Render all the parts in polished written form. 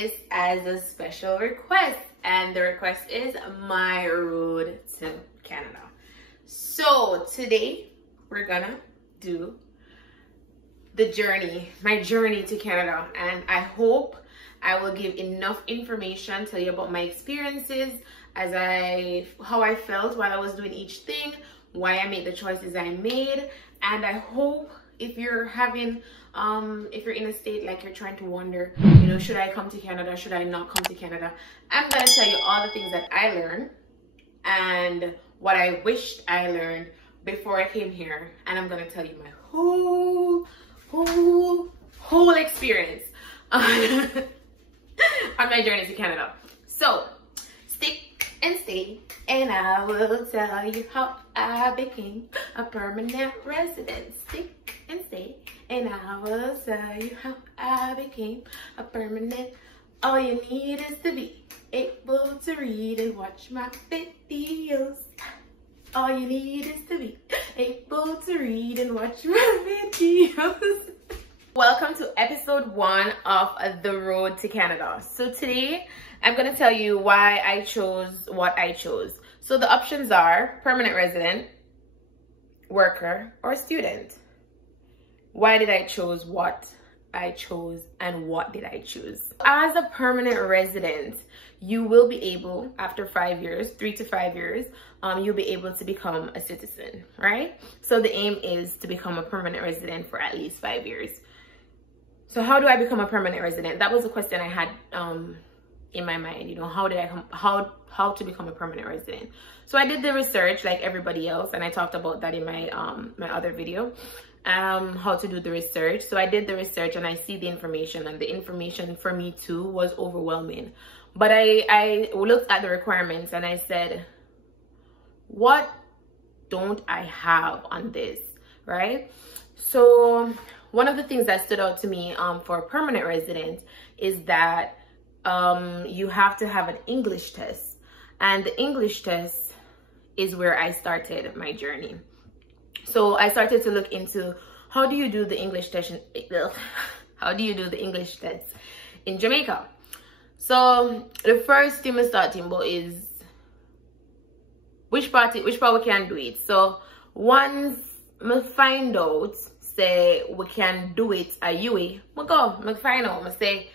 this as a special request, and the request is my road to Canada. So today we're gonna do the journey, my journey to Canada, and I hope I will give enough information, tell you about my experiences, how I felt while I was doing each thing, why I made the choices I made. And I hope if you're having if you're in a state like you're trying to wonder, you know, should I come to Canada, should I not come to Canada, I'm gonna tell you all the things that I learned and what I wished I learned before I came here, and I'm gonna tell you my whole experience on my journey to Canada. So stick and stay, and I will tell you how I became a permanent resident. Stick and stay, and I will tell you how I became a permanent. All you need is to be able to read and watch my videos. All you need is to be able to read and watch my videos. Welcome to episode 1 of The Road to Canada. So today I'm going to tell you why I chose what I chose. So the options are permanent resident, worker, or student. Why did I choose what I chose, and what did I choose? As a permanent resident, you will be able, after 5 years, 3 to 5 years, you'll be able to become a citizen, right? So the aim is to become a permanent resident for at least 5 years. So how do I become a permanent resident? That was a question I had in my mind, you know, how to become a permanent resident. So I did the research like everybody else, and I talked about that in my my other video, how to do the research. So I did the research and I see the information, and the information for me too was overwhelming. But I looked at the requirements and I said, what don't I have on this, right? So one of the things that stood out to me for a permanent resident is that you have to have an English test, and the English test is where I started my journey. So I started to look into how do you do the English test in Jamaica. So the first thing we starting about is which part we can do it. So once I find out say we can do it at UA, I find out, I say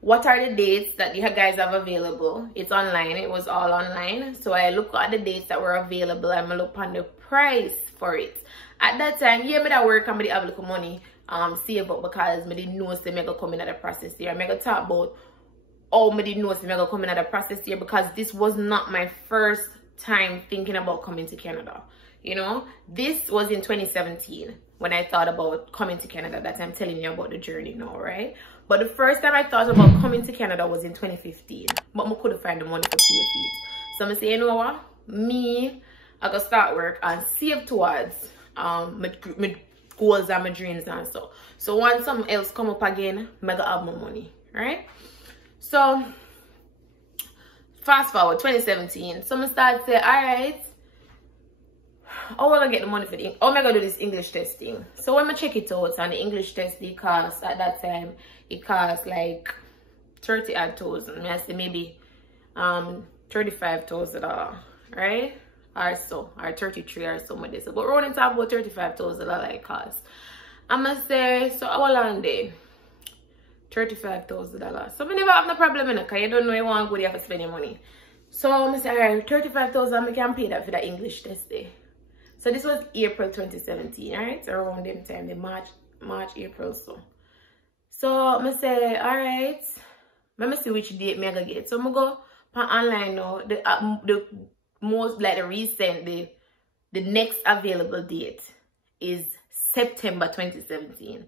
what are the dates that you guys have available. It's online, it was all online. So I look at the dates that were available and I look on the price for it. At that time, yeah, me that work and me have a little money save up, because me didn't know say me go come in at the process here. Me go talk about how me didn't know say me go come in at the process here, because this was not my first time thinking about coming to Canada. You know, this was in 2017 when I thought about coming to Canada, that I'm telling you about the journey now, right? But the first time I thought about coming to Canada was in 2015, but I couldn't find the money for pay fees. So I say, you know what, I gotta start work and save towards my goals and my dreams and so. So once something else come up again, I gotta have my money, right? So fast forward 2017, so I start say, all right, how am I gonna get the money for the, how am I gonna do this English testing? So when I check it out, and the English test, the cost at that time, it cost like 30,000. I say maybe $35,000, right? Or so, or 33 or so much. But we're only talking about $35,000 like cost. I'm gonna say, so how long day? $35,000. So I never have no problem in it, because you don't know you want to go there for spending money. So I'm gonna say, all right, 35,000, I can pay that for the English test day. So this was April 2017, right? So around them time, the March, April, so. So I'm gonna say, all right, let me see which date me I gonna get. So I'm gonna go online now. The most like the recent, the next available date is September 2017.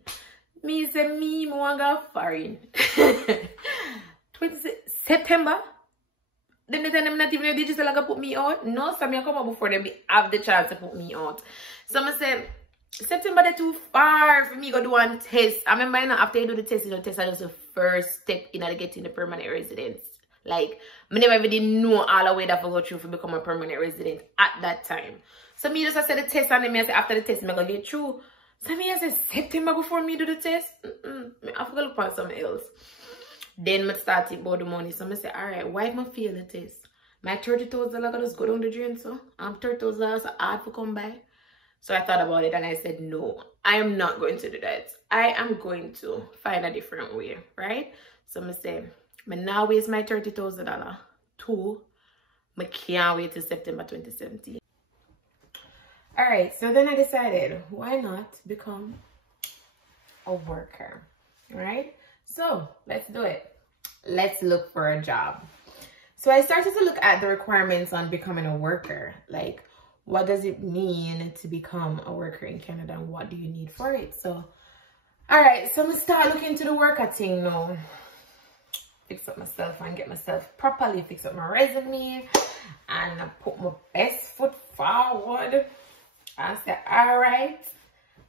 Me say me want go foreign. September. Then they tell them not even digital like put me out. No, so I come up before them have the chance to put me out. So I say September they're too far for me to do one test. I remember after you do the test, you know, test is the first step in getting the permanent residence. Like, I never even know all the way that I go through to become a permanent resident at that time. So me just I said the test, and then I say after the test, I'm gonna get through. So me I said September before me do the test. I forgot to look for something else. Then I start thinking about the money. So I say, all right, why am I feeling this? My $30,000 just go down the drain, so I'm $30,000 so hard to come by. So I thought about it and I said, no, I am not going to do that. I am going to find a different way, right? So I say, I now waste my $30,000 to I can't wait till September 2017. All right, so then I decided, why not become a worker, right? So let's do it. Let's look for a job. So I started to look at the requirements on becoming a worker. Like, what does it mean to become a worker in Canada and what do you need for it? So, all right, so I'm gonna start looking into the worker thing now. Fix up myself and get myself properly, fix up my resume and I put my best foot forward. I said, all right,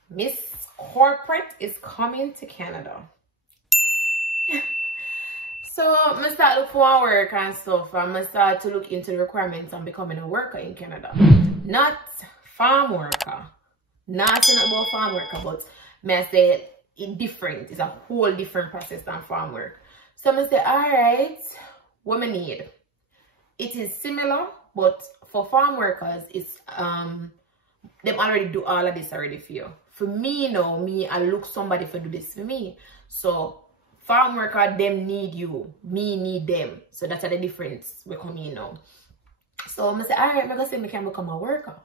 Miss Corporate is coming to Canada. So I'm gonna start looking for work and stuff. I'm gonna start to look into the requirements on becoming a worker in Canada. Not farm worker. Not saying about farm worker, but may I say it's different. It's a whole different process than farm work. So I'm gonna say, all right, what I need. It is similar, but for farm workers, it's them already do all of this already for you. For me now, I look somebody for do this for me. So farm worker, them need you. Me need them. So that's the difference we come in now. So I'm gonna say, all right, I'm gonna say I can become a worker.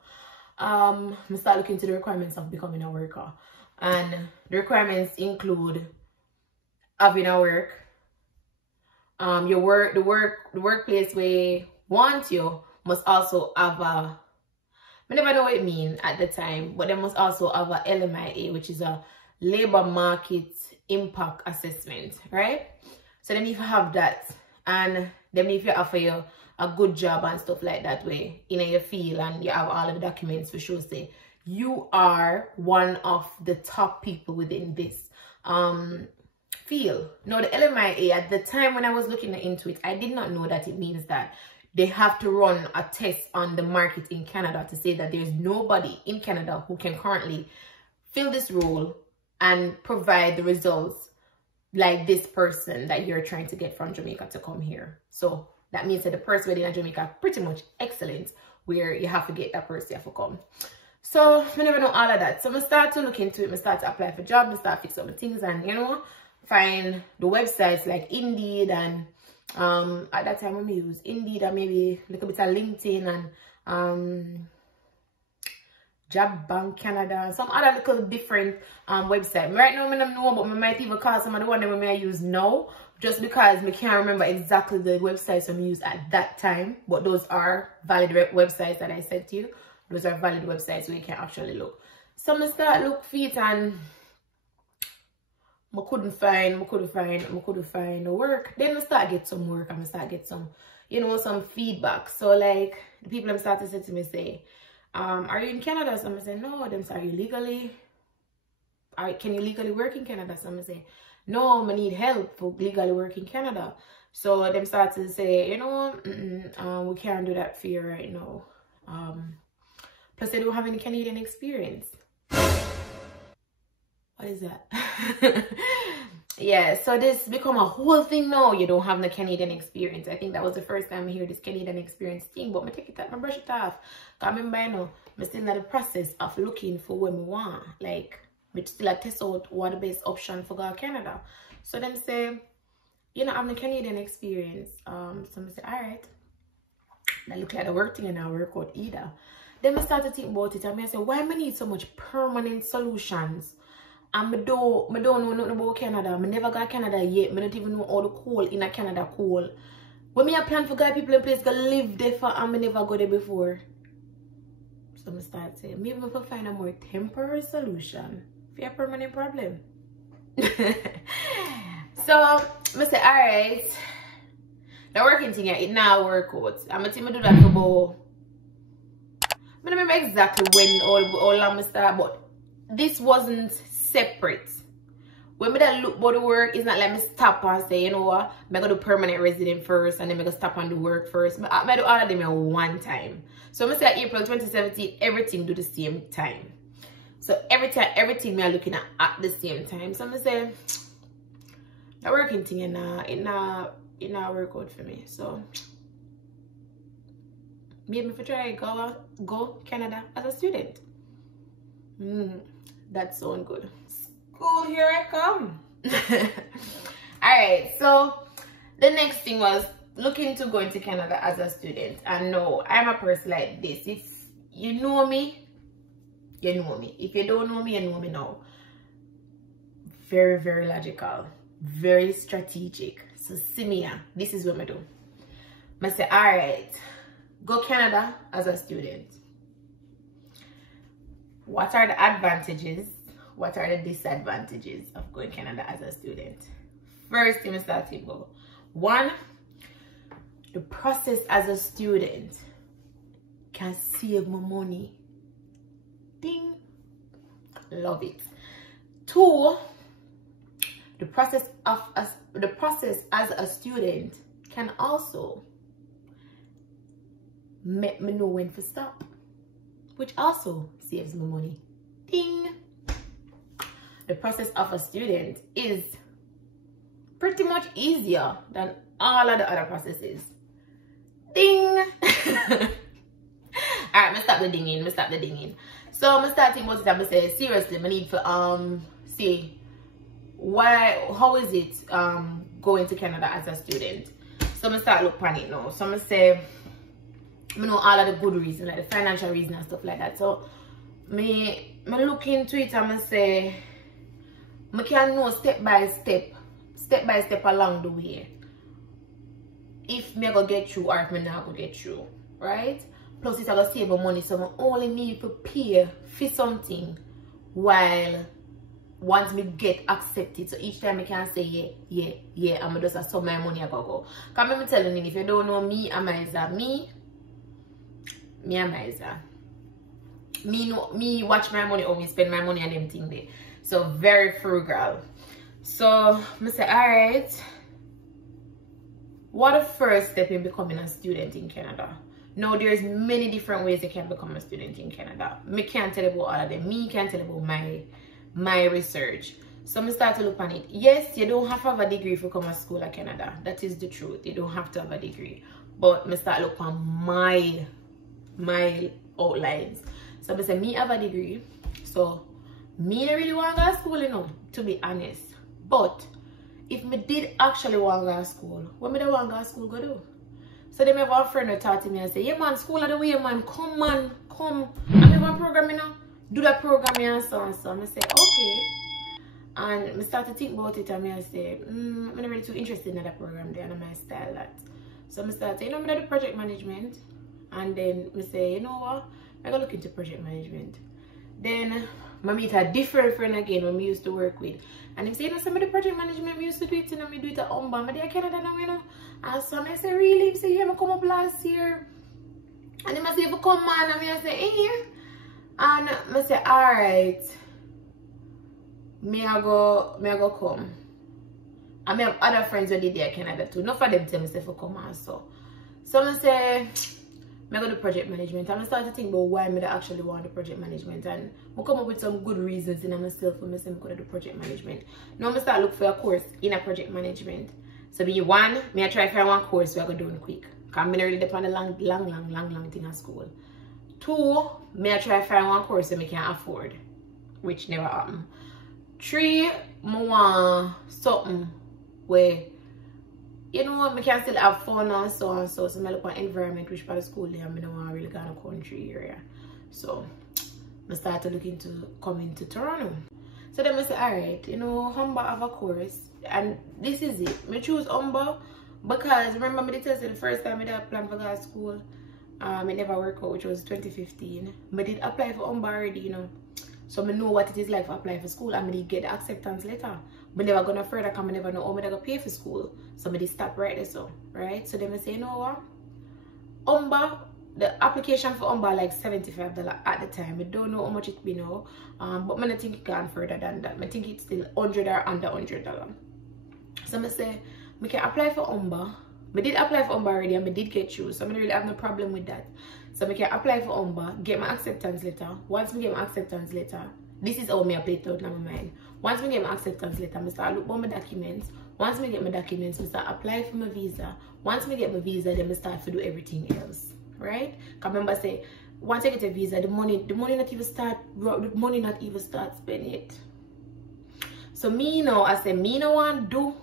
I'm gonna start looking into the requirements of becoming a worker. And the requirements include having a work. The workplace where want you must also have a, I never know what it means at the time, but they must also have a LMIA, which is a labor market impact assessment, right? So then if you have that, and then if you offer you a good job and stuff like that way in your field, and you have all of the documents for sure say you are one of the top people within this field. Now the LMIA, at the time when I was looking into it, I did not know that it means that they have to run a test on the market in Canada to say that there's nobody in Canada who can currently fill this role and provide the results like this person that you're trying to get from Jamaica to come here. So that means that the person within Jamaica pretty much excellent, where you have to get that person to come. So I never know all of that. So I'm gonna start to look into it, I start to apply for jobs, I start fix up the things, and you know, find the websites like Indeed, and at that time when we use Indeed and maybe a little bit of LinkedIn and Job Bank Canada and some other little different website. Right now I don't know, but I might even call some of the one that I use now, just because I can't remember exactly the websites I used at that time. But those are valid websites that I said to you. Those are valid websites where you can actually look. So I'm gonna start look for it, and I couldn't find no work. Then I start get some work, and I start get some, you know, some feedback. So like the people I'm starting to say to me say, are you in Canada? So I'm gonna say, no. Them say, are you legally? Can you legally work in Canada? So I'm gonna say, no, I need help for legally work in Canada. So them start to say, you know, we can't do that for you right now. Plus they don't have any Canadian experience. What is that? Yeah, so this become a whole thing now. You don't have the Canadian experience. I think that was the first time I hear this Canadian experience thing, but I take it up, I brush it off. I remember, you know, I'm still in the process of looking for what I want. Like, I still test out what the best option for go to Canada. So them say, you know, I'm the Canadian experience. So I say, all right. That look like the work thing and I work out either. Then I start to think about it, and I say, why I need so much permanent solutions? And I don't know nothing about Canada. I never got Canada yet. I don't even know all the cold in a Canada cold. When I plan for guy people in place to live there for, and I never go there before. So I start saying, maybe I can find a more temporary solution for a permanent problem. So I say, all right, the working thing, it now work out. I'm going to do that for about, I don't remember exactly when all I'm going to start, but this wasn't separate. When I look for the work, it's not like me stop and say, you know what, I'm going to do permanent resident first and then I'm going to stop and do work first. I do all of them at one time. So I'm going to say April 2017, everything do the same time. So everything we are looking at the same time. So I'm going to say, a working thing and it not work out for me. So maybe if I try go Canada as a student. That sounds good. School, here I come. Alright, so the next thing was looking to go into Canada as a student. And no, I'm a person like this. If you know me, you know me. If you don't know me, you know me now. Very, very logical. Very strategic. So see me here. This is what I do. I say, alright, go Canada as a student. What are the advantages? What are the disadvantages of going Canada as a student? First thing I start to go. One, the process as a student can save my money. Ding. Love it. Two, the process as a student can also make me know when to stop, which also saves me money. Ding. The process of a student is pretty much easier than all of the other processes. Ding. Alright, I'm stop the dinging. So I'm starting about it. I'm say seriously, I need to see how is it going to Canada as a student. So I'm start look on it now. So I'm say I know all of the good reasons, like the financial reason and stuff like that. So me look into it and I say I can know step by step along the way if me go get through or if me not go get through, right? Plus it's gonna save money, so I only need to pay for something while once me get accepted. So each time I can say yeah, I'm just a sum my money I go. Cause I'm telling you, if you don't know me, I'm me watch my money or me spend my money on them thing there. So very frugal. So I say, alright, what the first step in becoming a student in Canada? Now there's many different ways you can become a student in Canada. Me can't tell you about all of them. Me can't tell you about my research. So I start to look on it. Yes, you don't have to have a degree for come to school in Canada. That is the truth. You don't have to have a degree. But I start look on my outlines. So I say me have a degree. So me don't really want to go to school, you know, to be honest. But if me did actually want to go to school, what me don't want to go to school go do? So then I have a friend who talk to me and say, yeah man, school are the way man, come man, come. I have one program, you know, do that program and so and so. I say, okay. And I start to think about it and I say, I'm not really too interested in that program there and I style that. So I start to, you know, I do project management. And then I say, you know what, I gotta look into project management. Then I meet a different friend again when we used to work with. And he say, you know, some of the project management we used to do it, you know, we do it at Umba. But I Canada now, you know. And so I say, really? He say, yeah, I come up last year. And then I say, if you come man, and I say, here. And I say, alright. Me I go come. And I have other friends who did there in Canada too. Not for them tell me say for come also. So I say, I go to project management and I start to think about why I actually want the project management, and I come up with some good reasons in myself for myself to do project management. Now I start look for a course in a project management. So I try for one course where I go do it quick. Cause I'm not really depend on the long thing at school. Two, I try to find one course that I can afford, which never happened. Three, I want something where, you know, I can still have fun and so on. So I look at environment which part of school there, I don't want to really go to a country area. So I start to look into coming to Toronto. So then I say, alright, you know, Humber have a course. And this is it. I choose Humber because remember me tell you the first time I did apply for go to school, it never worked out, which was 2015. I did apply for Humber already, you know. So I know what it is like to apply for school, and I did get the acceptance letter. But never gonna further because I never know how I'm gonna pay for school. So I did stop right there, so right. So then I say, you know what? Umba, the application for Umba like $75 at the time. I don't know how much it be now. But I don't think it can further than that. I think it's still $100 or under $100. So I say, I can apply for Umba. I did apply for Umba already and I did get through. So I don't really have no problem with that. So I can apply for Umba, get my acceptance letter. Once I get my acceptance letter, this is how me I play it out in my mind. Once I get my acceptance letter, I start look for my documents. Once I get my documents, I start applying for my visa. Once I get my visa, then I start to do everything else. Right? Because remember say, once I get a visa, the money not even start spending it. So me now, I say me no want do.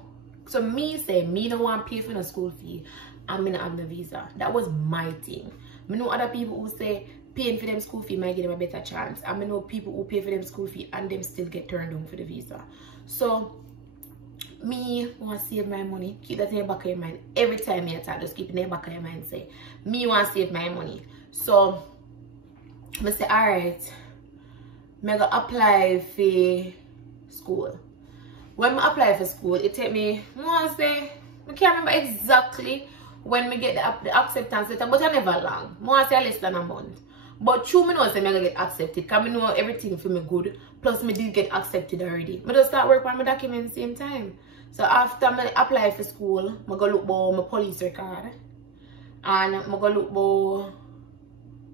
So me say me no want pay for the school fee. I'm gonna have the visa. That was my thing. I know other people who say paying for them school fee might give them a better chance. I know people who pay for them school fee and them still get turned down for the visa. So me want to save my money. Keep that in the back of your mind. Every time you talk, just keep it in the back of your mind. Say, me want to save my money. So I say, alright, I'm gonna apply for school. When I apply for school, it take me, I can't remember exactly when we get the acceptance letter, but I never long. I say less than a month. But true, me know say I'm gonna get accepted, because I know everything for me good. Plus, me did get accepted already. I just start work on my documents same time. So after I apply for school, I go look for my police record. And I go look for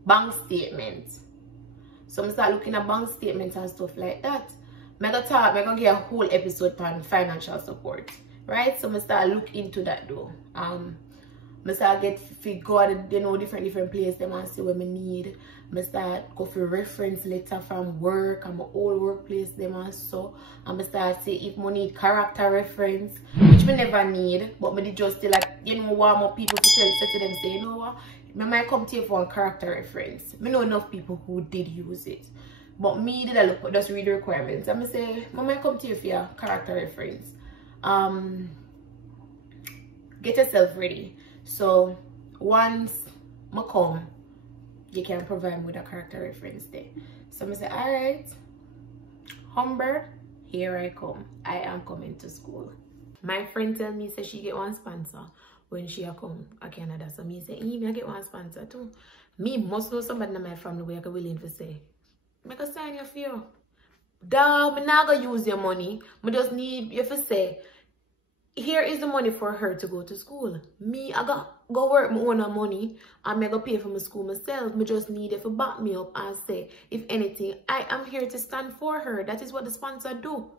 bank statements. So I start looking at bank statements and stuff like that. I'm gonna get a whole episode on financial support. Right? So I start look into that though. I start get figure out, different places them and see what I need. I start go for reference letter from work and my old workplace them and so. And I start see if I need character reference, which I never need, but I just still like, warm up people to say to them, say, you know what, I might come to you for a character reference. I know enough people who did use it. But me did I look, just read the requirements. I'm say, I might come to you for your character reference. Get yourself ready. So once I come, you can provide me with a character reference there. So I say, alright, Humber, here I come. I am coming to school. My friend tell me say she get one sponsor when she come to Canada. So me say, I get one sponsor too. Me must know somebody in my family where I can willing to say, make a sign you for you. Dog, I'm not gonna use your money. I just need you to say, here is the money for her to go to school. Me, I go work my own money and I go pay for my school myself. I just need you to back me up and say, if anything, I am here to stand for her. That is what the sponsor do.